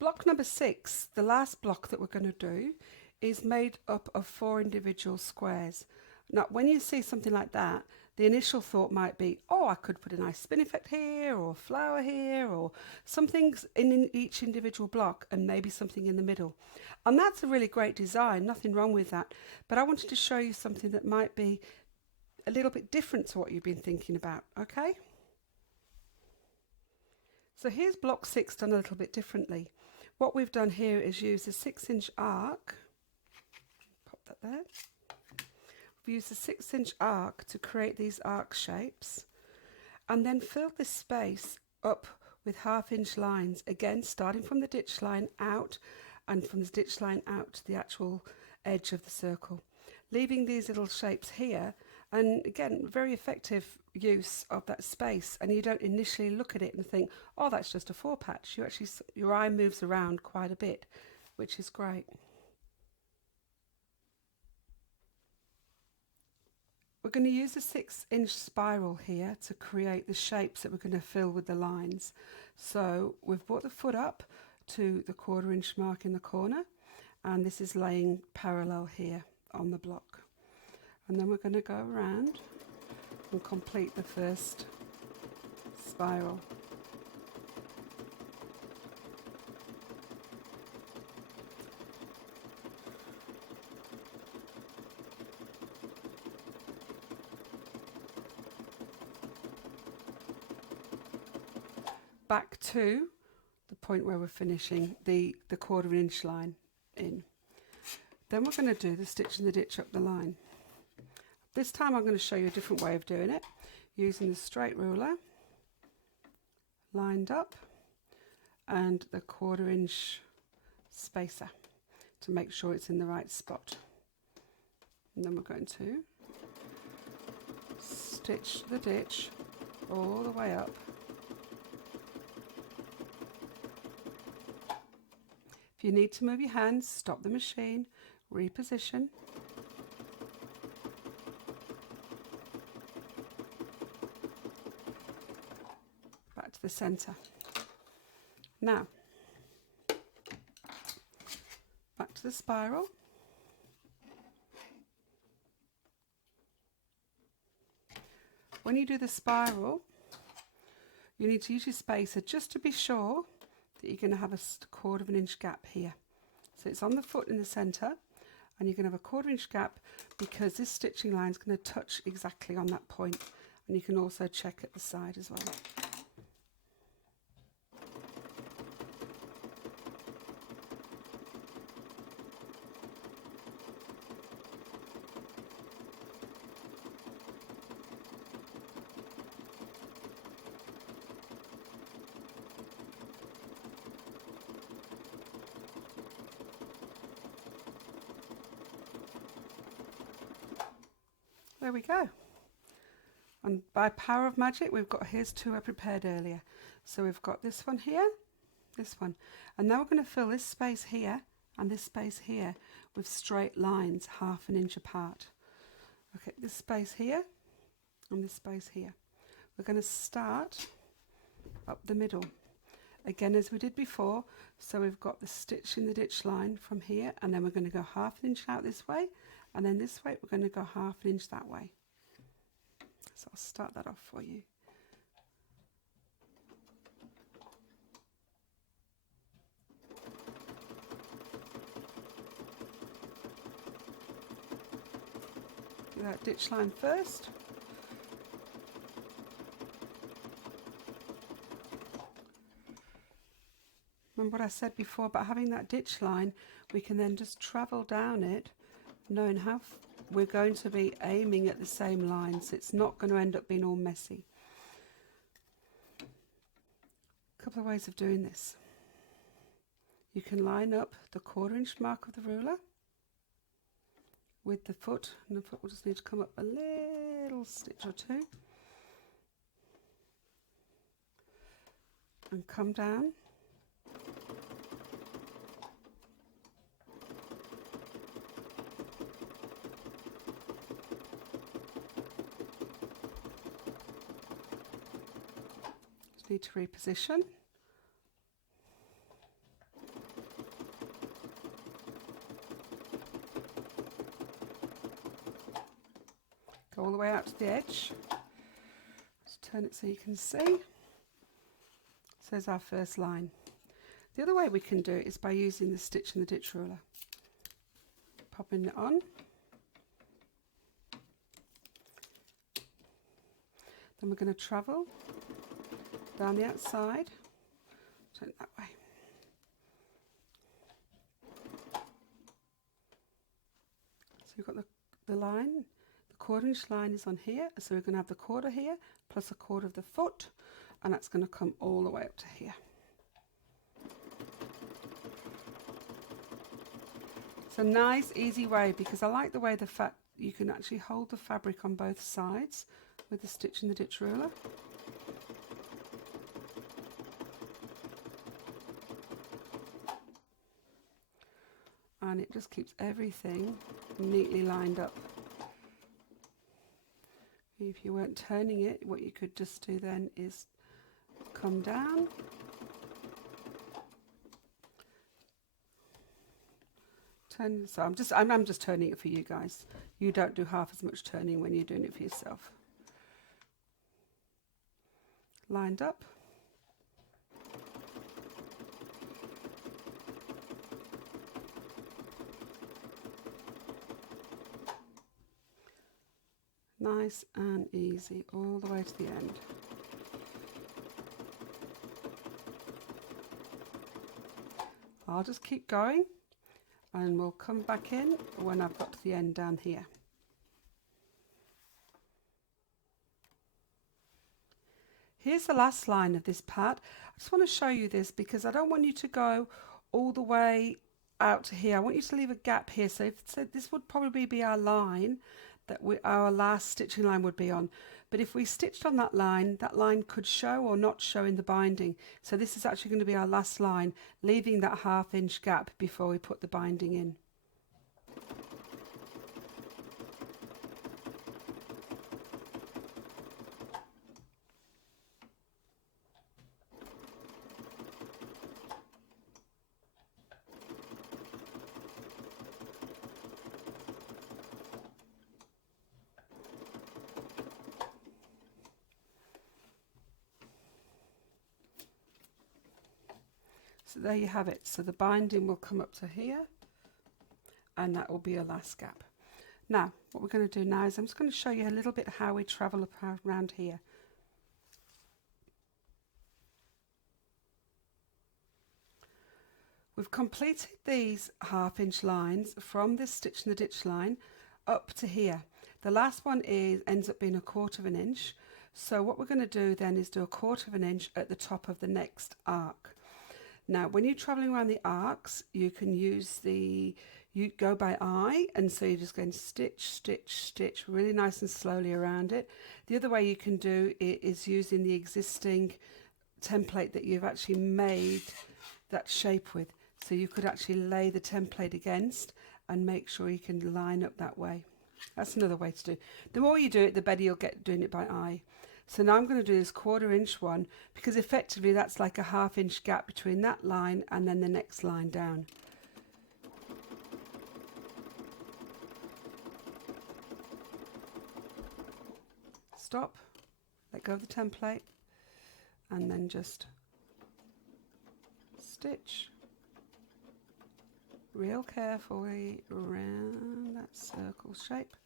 Block number 6, the last block that we're going to do, is made up of 4 individual squares. Now, when you see something like that, the initial thought might be, oh, I could put a nice spin effect here, or a flower here, or something in each individual block, and maybe something in the middle. And that's a really great design, nothing wrong with that. But I wanted to show you something that might be a little bit different to what you've been thinking about, okay? So here's block 6 done a little bit differently. What we've done here is use a 6-inch arc. Pop that there. We've used a 6-inch arc to create these arc shapes, and then fill this space up with 1/2-inch lines, again starting from the ditch line out, and from the ditch line out to the actual edge of the circle, leaving these little shapes here. And again, very effective use of that space, and you don't initially look at it and think, oh, that's just a 4 patch. You actually, your eye moves around quite a bit, which is great. We're going to use a 6-inch spiral here to create the shapes that we're going to fill with the lines. So we've brought the foot up to the 1/4-inch mark in the corner, and this is laying parallel here on the block. And then we're going to go around and complete the first spiral. Back to the point where we're finishing the 1/4-inch line in. Then we're going to do the stitch in the ditch up the line. This time I'm going to show you a different way of doing it, using the straight ruler, lined up, and the 1/4-inch spacer to make sure it's in the right spot. And then we're going to stitch the ditch all the way up. If you need to move your hands, stop the machine, reposition. Back to the center. Now, back to the spiral. When you do the spiral, you need to use your spacer just to be sure that you're going to have a 1/4-inch gap here. So it's on the foot in the center, and you're going to have a 1/4-inch gap because this stitching line is going to touch exactly on that point. And you can also check at the side as well. There we go. And by power of magic, we've got, here's 2 I prepared earlier. So we've got this one here, this one. And now we're going to fill this space here and this space here with straight lines 1/2 inch apart. Okay, this space here and this space here. We're going to start up the middle. Again, as we did before, so we've got the stitch in the ditch line from here, and then we're going to go 1/2 inch out this way, and then this way we're going to go 1/2 inch that way. So I'll start that off for you. Do that ditch line first. Remember what I said before about having that ditch line? We can then just travel down it, knowing how we're going to be aiming at the same line, so it's not going to end up being all messy. A couple of ways of doing this. You can line up the 1/4-inch mark of the ruler with the foot, and the foot will just need to come up a little stitch or 2 and come down. Just need to reposition. way out to the edge. Let's turn it so you can see. So there's our first line. The other way we can do it is by using the stitch and the ditch ruler. Popping it on. Then we're going to travel down the outside, turn it that way. So we've got the line, the 1/4 inch line is on here, so we're going to have the 1/4 here plus a 1/4 of the foot, and that's going to come all the way up to here. It's a nice easy way because I like the way you can actually hold the fabric on both sides with the stitch and the ditch ruler. And it just keeps everything neatly lined up. If you weren't turning it, what you could just do then is come down, turn. So I'm just turning it for you guys. You don't do half as much turning when you're doing it for yourself. Lined up. Nice and easy all the way to the end. I'll just keep going and we'll come back in when I've got to the end down here. Here's the last line of this part. I just want to show you this because I don't want you to go all the way out to here. I want you to leave a gap here. So this would probably be our line that our last stitching line would be on. But if we stitched on that line could show or not show in the binding. So this is actually going to be our last line, leaving that 1/2 inch gap before we put the binding in. So there you have it. So the binding will come up to here and that will be your last gap. Now what we're going to do now is I'm just going to show you a little bit how we travel up around here. We've completed these 1/2 inch lines from this stitch in the ditch line up to here. The last one ends up being a 1/4 inch. So what we're going to do then is do a 1/4 inch at the top of the next arc. Now, when you're traveling around the arcs, you can use you go by eye, and so you're just going stitch, stitch, stitch, really nice and slowly around it. The other way you can do it is using the existing template that you've actually made that shape with. So you could actually lay the template against and make sure you can line up that way. That's another way to do it. The more you do it, the better you'll get doing it by eye. So now I'm going to do this 1/4 inch one because effectively that's like a 1/2 inch gap between that line and then the next line down. Stop, let go of the template and then just stitch real carefully around that circle shape.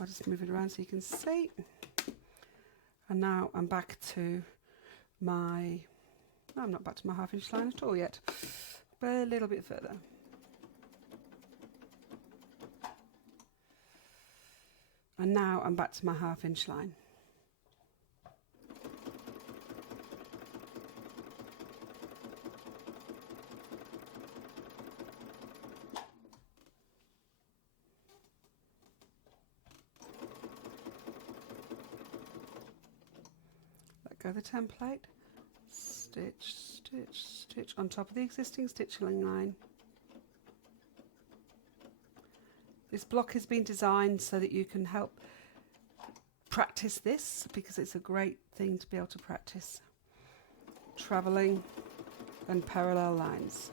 I'll just move it around so you can see. And now I'm back to my, no, I'm not back to my 1/2 inch line at all yet, but a little bit further. And now I'm back to my 1/2 inch line. Go the template, stitch, stitch, stitch on top of the existing stitching line. This block has been designed so that you can help practice this because it's a great thing to be able to practice traveling and parallel lines.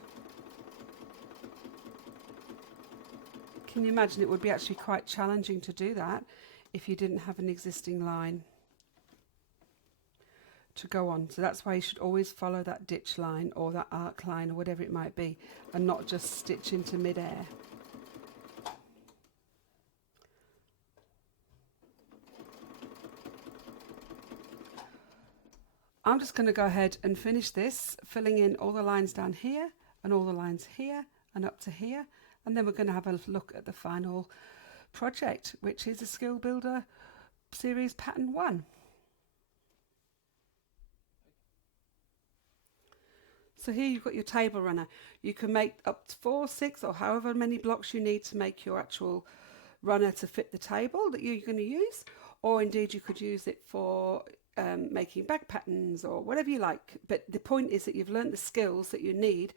Can you imagine it would be actually quite challenging to do that if you didn't have an existing line to go on. So that's why you should always follow that ditch line or that arc line or whatever it might be, and not just stitch into mid-air. I'm just going to go ahead and finish this, filling in all the lines down here and all the lines here and up to here, and then we're going to have a look at the final project, which is a Skill Builder Series Pattern 1. So here you've got your table runner. You can make up to 4, 6 or however many blocks you need to make your actual runner to fit the table that you're going to use, or indeed you could use it for making bag patterns or whatever you like. But the point is that you've learned the skills that you need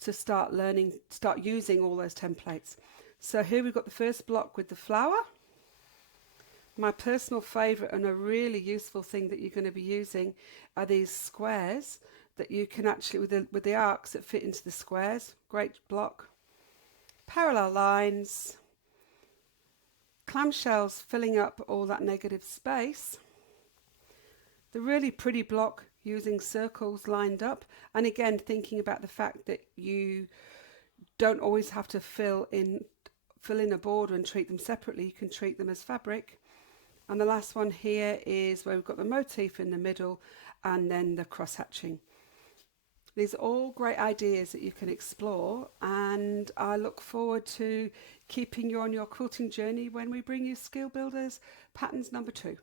to start using all those templates. So here we've got the first block with the flower. My personal favourite and a really useful thing that you're going to be using are these squares that you can actually, with the arcs that fit into the squares. Great block. Parallel lines. Clamshells filling up all that negative space. The really pretty block using circles lined up, and again thinking about the fact that you don't always have to fill in a border and treat them separately. You can treat them as fabric. And the last one here is where we've got the motif in the middle and then the cross hatching. These are all great ideas that you can explore, and I look forward to keeping you on your quilting journey when we bring you Skill Builders Patterns number 2.